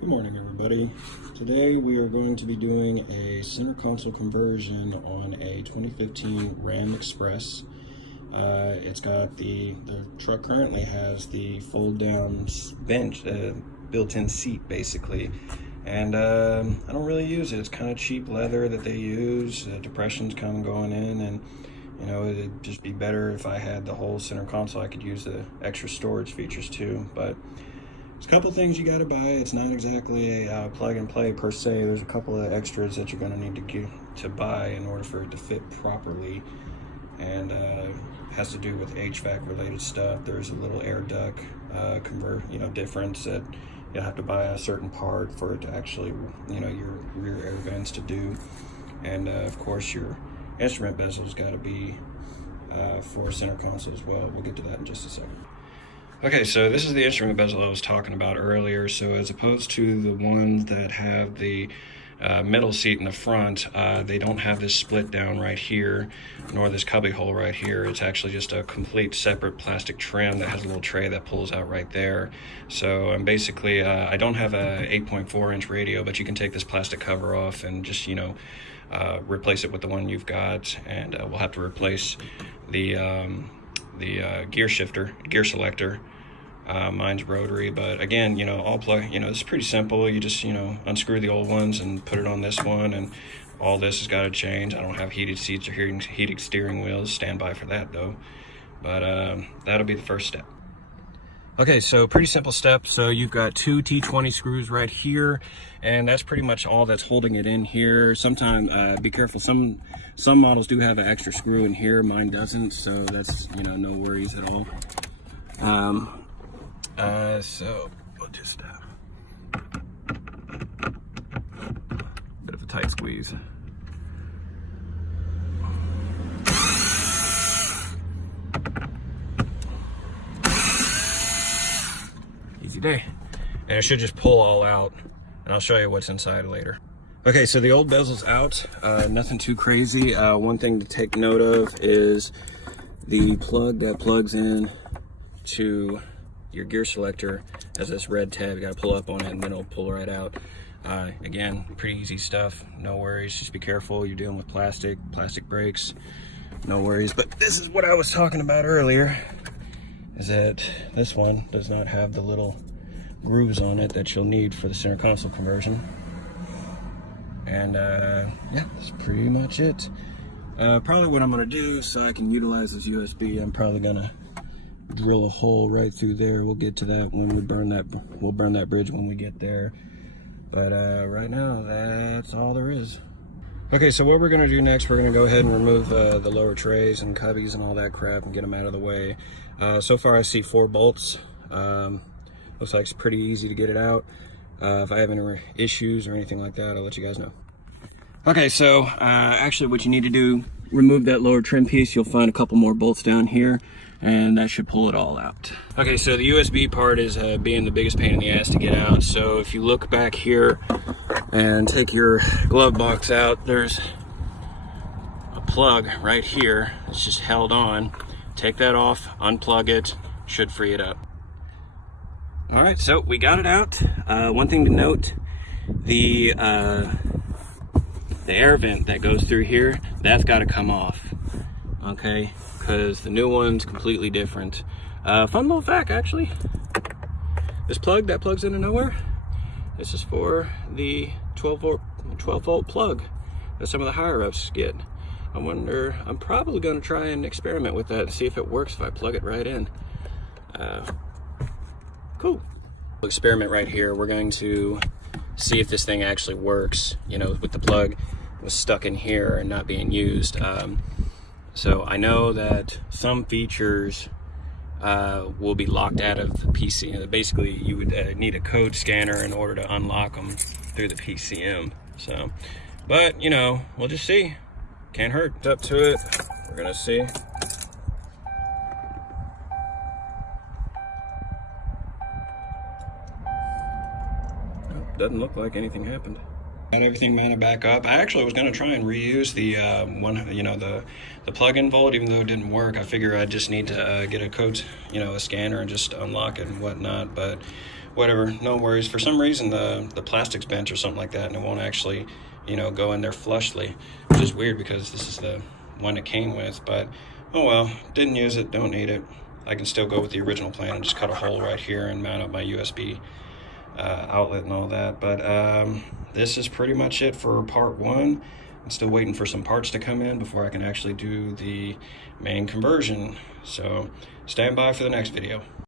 Good morning, everybody. Today we are going to be doing a center console conversion on a 2015 Ram Express. It's got the truck currently has the fold down bench, built-in seat basically, and I don't really use it. It's kind of cheap leather that they use. Depression's kind of going in, and you know, it'd just be better if I had the whole center console. I could use the extra storage features too, but there's a couple things you got to buy. It's not exactly a plug and play per se. There's a couple of extras that you're going to need to buy in order for it to fit properly, and it has to do with HVAC related stuff. There's a little air duct difference that you'll have to buy a certain part for it to actually, your rear air vents to do, and of course your instrument bezel's got to be for center console as well. We'll get to that in just a second. Okay, so this is the instrument bezel I was talking about earlier. So as opposed to the ones that have the middle seat in the front, they don't have this split down right here, nor this cubby hole right here. It's actually just a complete separate plastic trim that has a little tray that pulls out right there. So I'm basically, I don't have a 8.4-inch radio, but you can take this plastic cover off and just, replace it with the one you've got, and we'll have to replace the gear selector. Mine's rotary, but again, all plug, it's pretty simple. You just, unscrew the old ones and put it on this one, and all this has got to change. I don't have heated seats or heated steering wheels. Stand by for that though. But that'll be the first step. Okay, so pretty simple step. So you've got two T20 screws right here, and that's pretty much all that's holding it in here. Sometimes, be careful, some models do have an extra screw in here. Mine doesn't, so that's, no worries at all. So we'll just bit of a tight squeeze. Easy day. And it should just pull all out, and I'll show you what's inside later. Okay, so the old bezel's out, nothing too crazy. One thing to take note of is the plug that plugs in to your gear selector has this red tab. You gotta pull up on it and then it'll pull right out. Again, pretty easy stuff, no worries. Just be careful, you're dealing with plastic brakes, no worries. But this is what I was talking about earlier, is that this one does not have the little grooves on it that you'll need for the center console conversion. And yeah, that's pretty much it. Probably what I'm gonna do, so I can utilize this USB, I'm probably gonna drill a hole right through there. We'll get to that when we burn that. We'll burn that bridge when we get there. But right now, that's all there is. Okay, so what we're gonna do next, we're gonna go ahead and remove the lower trays and cubbies and all that crap and get them out of the way. So far I see 4 bolts. Looks like it's pretty easy to get it out. If I have any issues or anything like that, I'll let you guys know. Okay, so actually what you need to do, remove that lower trim piece. You'll find a couple more bolts down here, and that should pull it all out. Okay, so the USB part is being the biggest pain in the ass to get out. So if you look back here and take your glove box out, there's a plug right here. It's just held on. Take that off, unplug it, should free it up. All right, so we got it out. One thing to note, the air vent that goes through here, that's got to come off, okay? Because the new one's completely different. Fun little fact, actually. This plug that plugs into nowhere, this is for the 12 volt plug that some of the higher ups get. I'm probably going to try and experiment with that and see if it works if I plug it right in. Cool. Experiment right here. We're going to see if this thing actually works, with the plug was stuck in here and not being used. So I know that some features will be locked out of the PC. Basically, you would need a code scanner in order to unlock them through the PCM. So, but we'll just see. Can't hurt. It's up to it. We're gonna see. Doesn't look like anything happened. Got everything mounted back up. I actually was going to try and reuse the the plug-in volt, even though it didn't work. I figure I just need to get a code, a scanner, and just unlock it and whatnot. But whatever, no worries. For some reason the plastic's bent or something like that, and it won't actually, you know, go in there flushly, which is weird because this is the one it came with. But oh well, didn't use it, don't need it. I can still go with the original plan and just cut a hole right here and mount up my USB outlet and all that. But this is pretty much it for part one. I'm still waiting for some parts to come in before I can actually do the main conversion. So stand by for the next video.